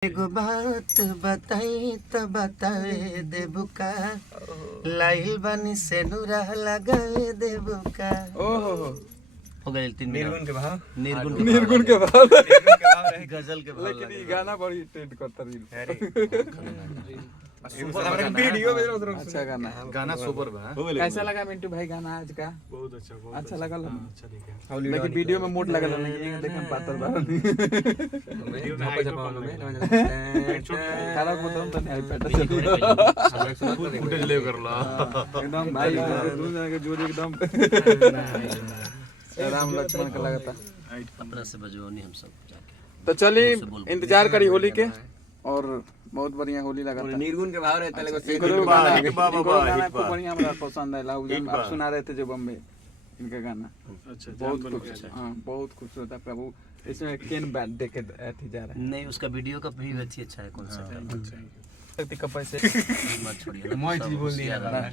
एगो बात बताई त बताए देबू का लाइल बानी से नूरा लगाए देबू का। ओहो हो गए 3 निर्गुण के भाव निर्गुण के भाव गजल के भाव लेकिन ये गाना बड़ी ट्रेंड करता रील। वीडियो में अच्छा गाना सुपर बा। कैसा लगा मिंटू भाई गाना आज का? बहुत अच्छा लगा अच्छा दिखा। लेकिन वीडियो में मूड लगल नहीं देखन पातर बा वीडियो में हाइट खराब बताऊं तो नहीं पैट फुटेज ले करला एकदम भाई दोनों जना के जोड़ी एकदम राम लक्ष्मण का लगता। अपना से बजवानी हम सब जाके। तो चलिए इंतजार करी होली के और बहुत बढ़िया होली लगा था। निर्गुण के भाव रहता है आपको बढ़िया हमरा पसंद है लाउ आप सुना रहे थे जो बम्बे इनका गाना। अच्छा बहुत खूबसूरत। हाँ बहुत खूबसूरत है प्रभु। इसमें केन बैंड देखे अथी जा रहा है नहीं उसका वीडियो का भी अच्छा है कौन सा शक्ति का पैसे मत छोड़िए मैं चीज बोल दिया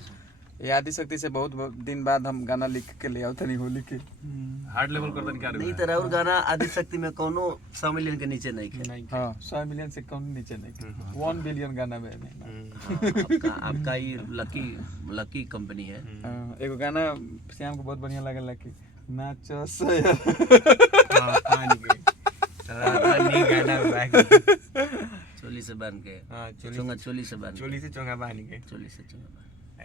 ये आदिशक्ति से बहुत दिन बाद हम गाना लिख के ले आवत नहीं होली के। हार्ड लेवल कर दन क्या रे नहीं तरह और गाना आदिशक्ति में कोनो 100 मिलियन के नीचे नहीं है। हां 100 मिलियन से कम नीचे नहीं 1 बिलियन गाना में आपका ये लकी कंपनी है। एगो गाना श्याम को बहुत बढ़िया लगल कि नाचो नहीं गाना बैक चोली से बांध के। हां चोली से बांध चोली से चोंगा बांध के चोली से चोंगा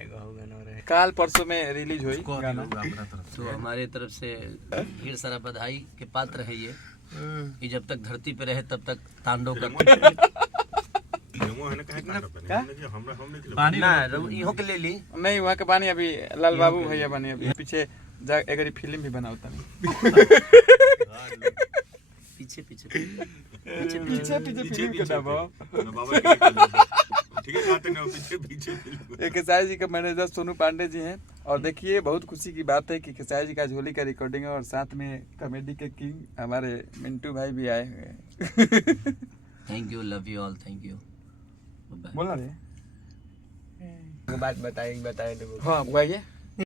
एगो हो गाना रहे काल परसों में रिलीज हुई गाना। तो हमारे तरफ से ढेर सारा बधाई के पात्र है ये जब तक धरती पे रहे तब तक तांडव करते पानी ना इहो के ले ली नहीं वहाँ के पानी अभी लाल बाबू भैया बने अभी पीछे जा एक फिल्म भी बनाता नहीं पीछे पीछे पीछे फिल्म के दबाव। ठीक है जाते ना पीछे एक खेसारी जी का मैनेजर सोनू पांडे जी हैं और देखिए बहुत खुशी की बात है कि खेसारी जी का होली का रिकॉर्डिंग है और साथ में कॉमेडी के किंग हमारे मिंटू भाई भी आए हुए हैं। Thank you love you all thank you बोला रे बात बताए हाँ भाई